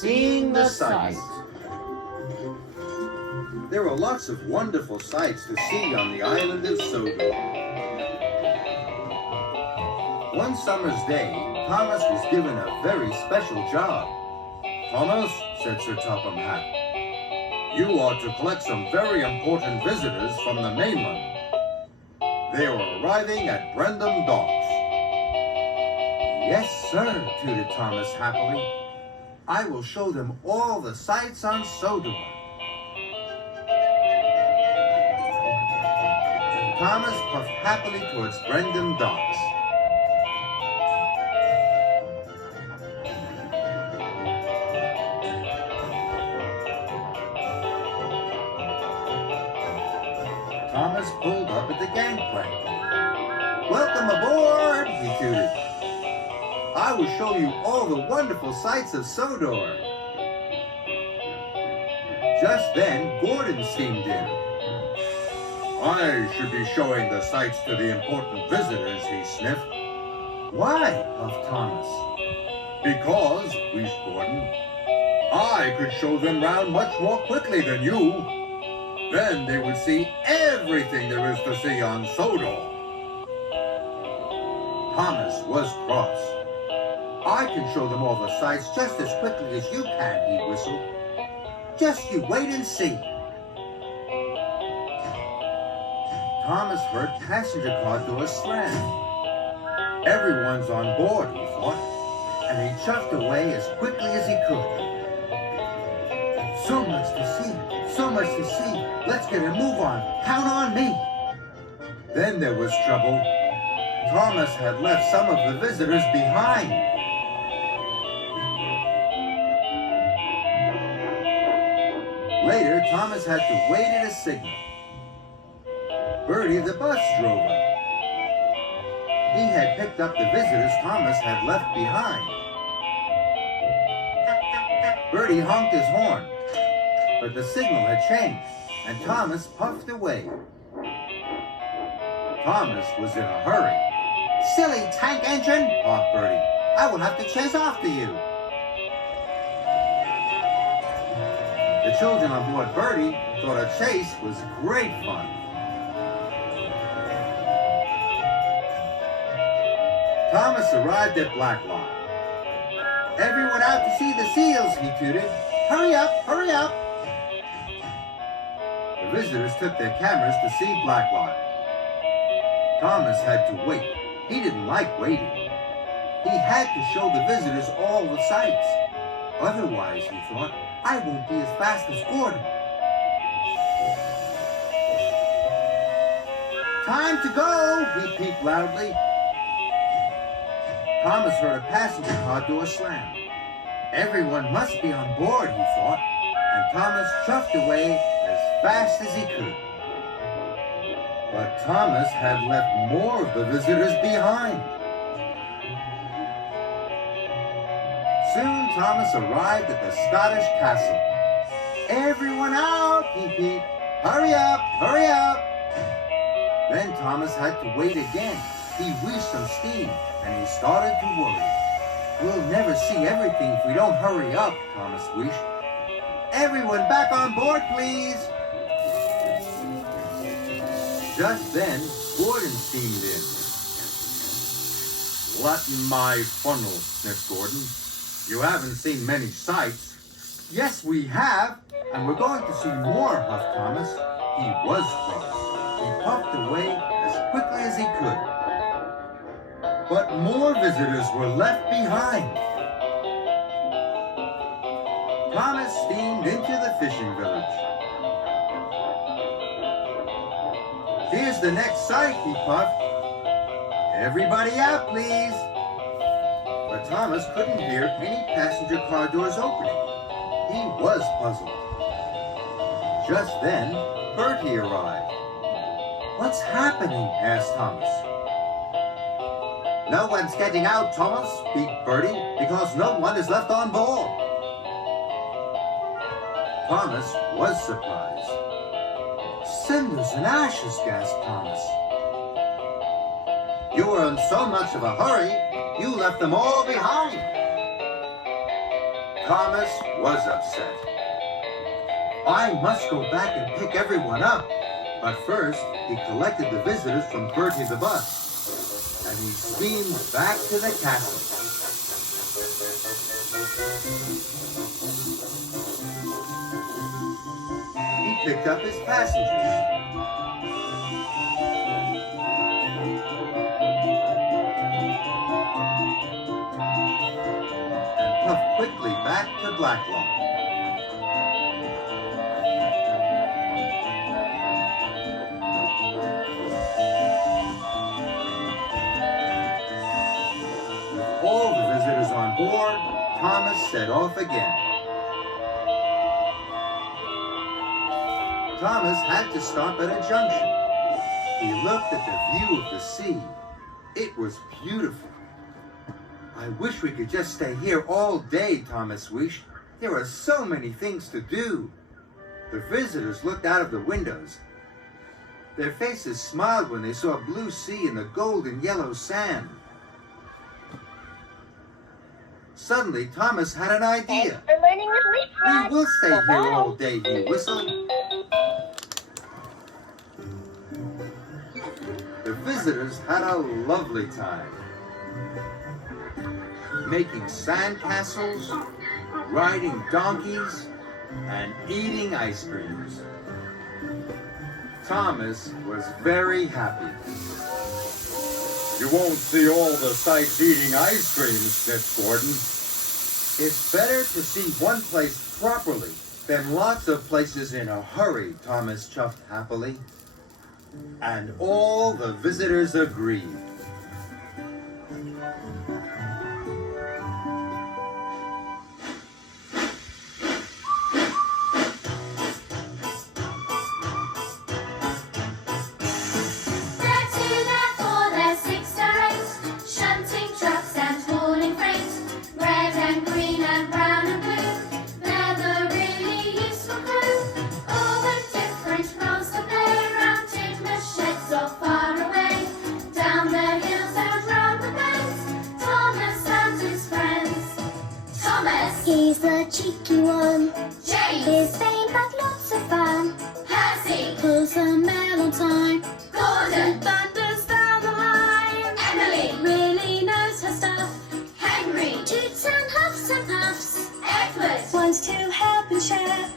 Seeing the Sights. There are lots of wonderful sights to see on the island of Sodor. One summer's day, Thomas was given a very special job. "Thomas," said Sir Topham Hatt, "you are to collect some very important visitors from the mainland. They are arriving at Brendam Docks." "Yes, sir," tooted Thomas happily. "I will show them all the sights on Sodor." Thomas puffed happily towards Brendam Docks. Thomas pulled up at the gangplank. "Welcome aboard," he tooted. "I will show you all the wonderful sights of Sodor." Just then, Gordon steamed in. "I should be showing the sights to the important visitors," he sniffed. "Why?" puffed Thomas. "Because," wheezed Gordon, "I could show them round much more quickly than you. Then they would see everything there is to see on Sodor." Thomas was cross. "I can show them all the sights just as quickly as you can," he whistled. "Just you wait and see." Thomas heard passenger car doors slam. "Everyone's on board," he thought, and he chuffed away as quickly as he could. "So much to see, so much to see. Let's get a move on. Count on me." Then there was trouble. Thomas had left some of the visitors behind. Later, Thomas had to wait at a signal. Bertie the bus drove up. He had picked up the visitors Thomas had left behind. Bertie honked his horn, but the signal had changed, and Thomas puffed away. Thomas was in a hurry. "Silly tank engine," barked Bertie. "I will have to chase after you." The children on board Bertie thought a chase was great fun. Thomas arrived at Blacklock. "Everyone out to see the seals," he tooted. "Hurry up, hurry up." The visitors took their cameras to see Blacklock. Thomas had to wait. He didn't like waiting. He had to show the visitors all the sights. Otherwise, he thought, I won't be as fast as Gordon. "Time to go," he peeped loudly. Thomas heard a passenger car door slam. Everyone must be on board, he thought, and Thomas chuffed away as fast as he could. But Thomas had left more of the visitors behind. Soon Thomas arrived at the Scottish castle. "Everyone out," he peeped. "Hurry up, hurry up." Then Thomas had to wait again. He wheezed some steam, and he started to worry. "We'll never see everything if we don't hurry up," Thomas wheezed. "Everyone back on board, please." Just then, Gordon steamed in. "What in my funnel," sniffed Gordon. "You haven't seen many sights." "Yes, we have, and we're going to see more," puffed Thomas. He was cross. He puffed away as quickly as he could. But more visitors were left behind. Thomas steamed into the fishing village. "Here's the next sight," he puffed. "Everybody out, please." But Thomas couldn't hear any passenger car doors opening. He was puzzled. Just then, Bertie arrived. "What's happening?" asked Thomas. "No one's getting out, Thomas," beeped Bertie, "because no one is left on board." Thomas was surprised. "Cinders and ashes," gasped Thomas. "You were in so much of a hurry, you left them all behind." Thomas was upset. I must go back and pick everyone up. But first, he collected the visitors from Bertie the bus, and he steamed back to the castle. He picked up his passengers. And puffed quickly back to Blacklaw. All the visitors on board, Thomas set off again. Thomas had to stop at a junction. He looked at the view of the sea. It was beautiful. I wish we could just stay here all day, Thomas wished. There are so many things to do. The visitors looked out of the windows. Their faces smiled when they saw a blue sea and the golden yellow sand. Suddenly, Thomas had an idea. Thanks for learning with Leapfrog. We will stay here all day, he whistled. The visitors had a lovely time, making sandcastles, riding donkeys, and eating ice creams. Thomas was very happy. You won't see all the sights eating ice creams, sniffed Gordon. It's better to see one place properly than lots of places in a hurry, Thomas chuffed happily. And all the visitors agreed. He's the cheeky one. James. He's vain but lots of fun. Percy. Pulls a mail on time. Gordon. Thunders down the line. Emily. Really knows her stuff. Henry. Toots and huffs and puffs. Edward. Wants to help and share.